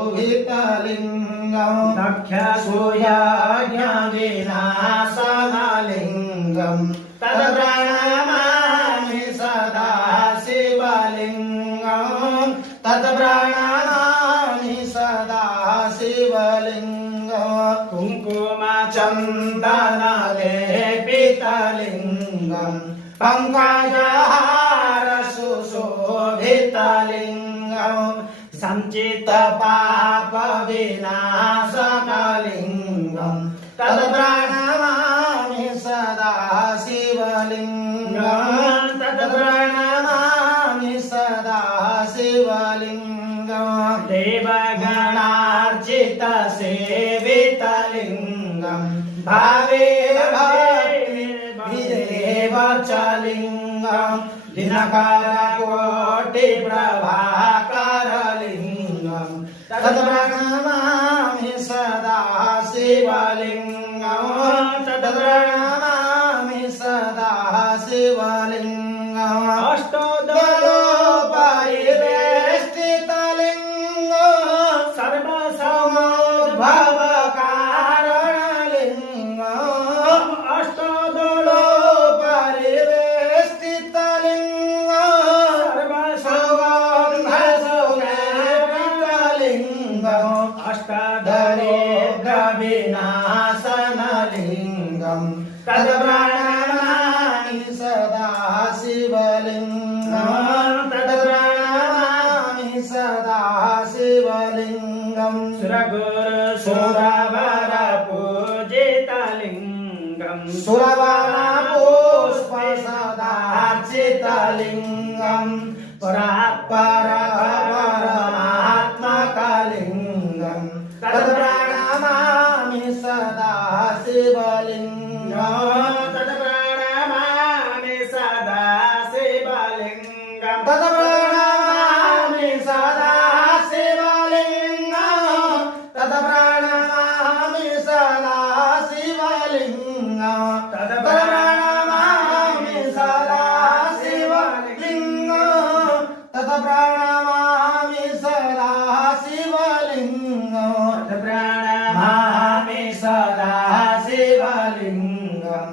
शोभितलिङ्गं दक्षसूयाज्ञविनाशनलिङ्गं तत्प्रणमामि सदा शिवलिङ्गं तत्प्रणमामि सदा शिवलिङ्गं कुङ्कुमचन्दनलेपितलिङ्गं पङ्कजहार सुशोभितलिङ्गं सञ्चितपापविनाशकलिङ्गं तत्प्रणमामि सदा शिवलिङ्गं तत्प्रणमामि सदा शिवलिङ्गं देवगणार्चितसेवितलिङ्गं भावे भक्तिर्भिरेव च लिङ्गं दिनकरकोटिप्रभाकरलिङ्गं तत्प्रणमामि सदा शिवलिङ्गं तत्प्रणमामि सदा शिवलिङ्गम् अष्टदलोपरिवेष्टितलिङ्गं सर्वसमोद्भवकारणलिङ्गम् अष्टदरिद्रविनाशनलिङ्गं तत्प्रणमामि सदा शिवलिङ्गं तत्प्रणमामि सदा शिवलिङ्गं सुरगुरुसुरवरपूजितलिङ्गं सुरवनपुष्पसदार्चितलिङ्गं परात्परपरमात्मकलिङ्गं तत्प्रणमामि सदा शिवलिङ्गं तत्प्रणमामि सदा शिवलिङ्गं तत्प्रणमामि सदा शिवलिङ्गं तत्प्रणमामि सदा शिवलिङ्गं तत्प्रणमामि सदा शिवलिङ्गं तत्प्रणमामि सदा शिवलिङ्गं तत्प्रणमामि सदा शिवलिङ्गं